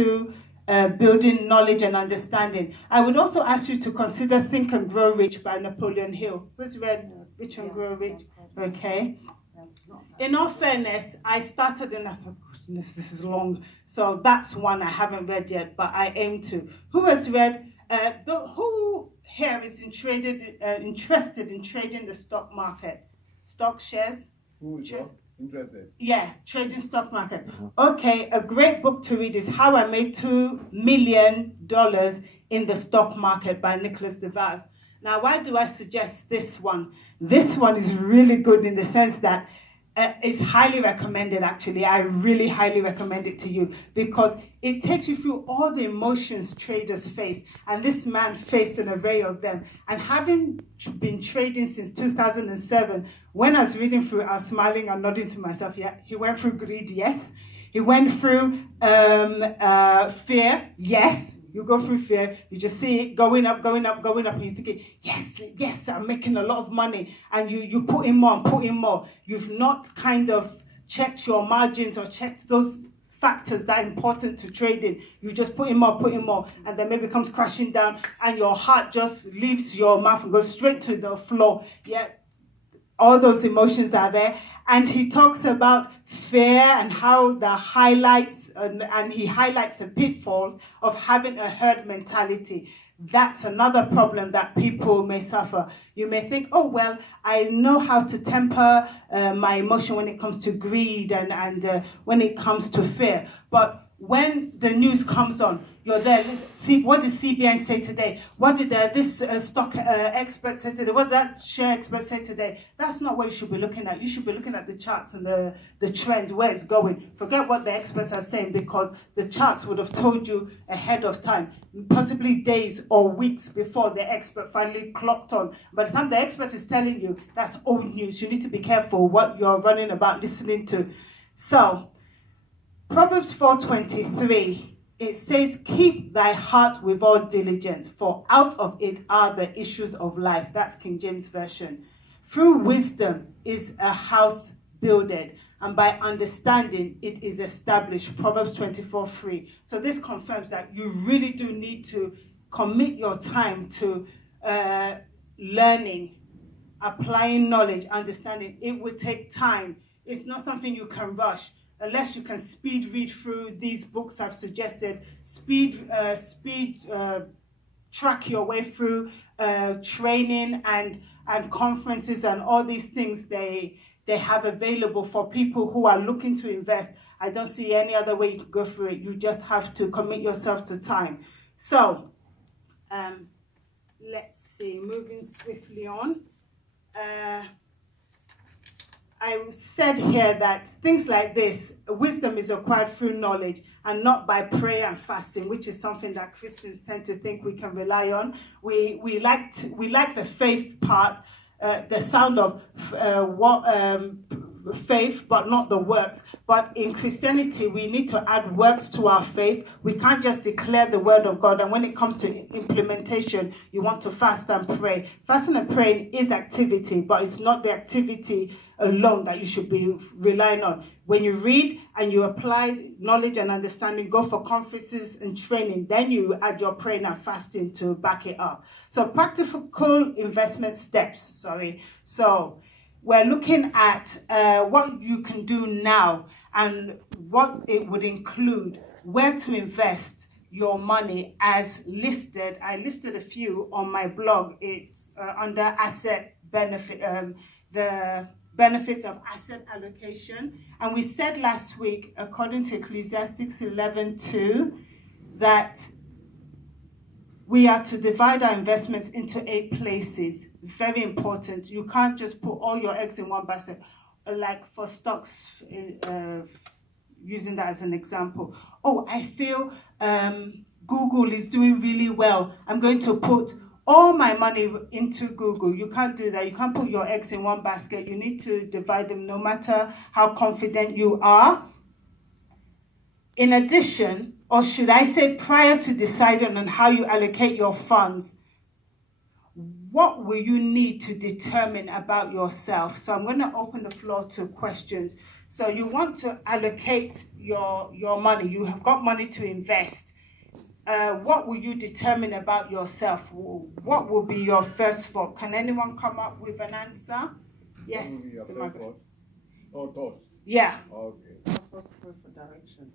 to building knowledge and understanding. I would also ask you to consider Think and Grow Rich by Napoleon Hill. Who's read Rich and Grow Rich? Okay. In all fairness, I started in goodness, this is long, so that's one I haven't read yet, but I aim to. Who has read? Who here is interested in trading the stock market, stock shares? Who is interested? Yeah, trading stock market. Okay, a great book to read is How I Made $2 Million in the Stock Market by Nicholas DeVos. Now, why do I suggest this one? This one is really good in the sense that it's highly recommended, actually. I really highly recommend it to you because it takes you through all the emotions traders face. And this man faced an array of them. And having been trading since 2007, when I was reading through, I was smiling and nodding to myself. Yeah, he went through greed, yes. He went through fear, yes. You go through fear, you just see it going up, and you're thinking, yes, I'm making a lot of money. And you put in more. You've not kind of checked your margins or checked those factors that are important to trading. You just put in more, and then maybe it comes crashing down, and your heart just leaves your mouth and goes straight to the floor. Yeah, all those emotions are there. And he talks about fear and how the highlights, and he highlights the pitfall of having a herd mentality. That's another problem that people may suffer. You may think, oh, well, I know how to temper my emotion when it comes to greed and when it comes to fear. But when the news comes on, you're there. See, what did CBN say today? What did this stock expert say today? What did that share expert say today? That's not what you should be looking at. You should be looking at the charts and the trend, where it's going. Forget what the experts are saying, because the charts would have told you ahead of time, possibly days or weeks before the expert finally clocked on. By the time the expert is telling you, that's old news. You need to be careful what you're running about listening to. So, Proverbs 4:23. It says, keep thy heart with all diligence, for out of it are the issues of life. That's King James Version. Through wisdom is a house builded, and by understanding it is established. Proverbs 24:3. So this confirms that you really do need to commit your time to learning, applying knowledge, understanding. It will take time. It's not something you can rush. Unless you can speed read through these books I've suggested, speed track your way through training and conferences and all these things they have available for people who are looking to invest. I don't see any other way you can go through it. You just have to commit yourself to time. So, let's see, moving swiftly on. I said here that things like this, wisdom is acquired through knowledge and not by prayer and fasting, which is something that Christians tend to think we can rely on. We like the faith part, the sound of faith, but not the works. But in Christianity, we need to add works to our faith. We can't just declare the word of God. And when it comes to implementation, you want to fast and pray. Fasting and praying is activity, but it's not the activity alone that you should be relying on. When you read and you apply knowledge and understanding, go for conferences and training, then you add your praying and fasting to back it up. So practical investment steps, So we're looking at what you can do now and what it would include, where to invest your money as listed. I listed a few on my blog. It's under asset benefit, the benefits of asset allocation. And we said last week, according to Ecclesiastes 11:2, that we are to divide our investments into 8 places. Very important. You can't just put all your eggs in one basket. Like for stocks, using that as an example. Oh, I feel Google is doing really well. I'm going to put all my money into Google. You can't do that. You can't put your eggs in one basket. You need to divide them no matter how confident you are. In addition, or should I say prior to deciding on how you allocate your funds, what will you need to determine about yourself? So I'm going to open the floor to questions. So you want to allocate your money. You have got money to invest. What will you determine about yourself? What will be your first thought? Can anyone come up with an answer? Yes. What will be your Mr. first Margaret. thought? Oh, thought. Yeah. Okay. Our first prayer for direction.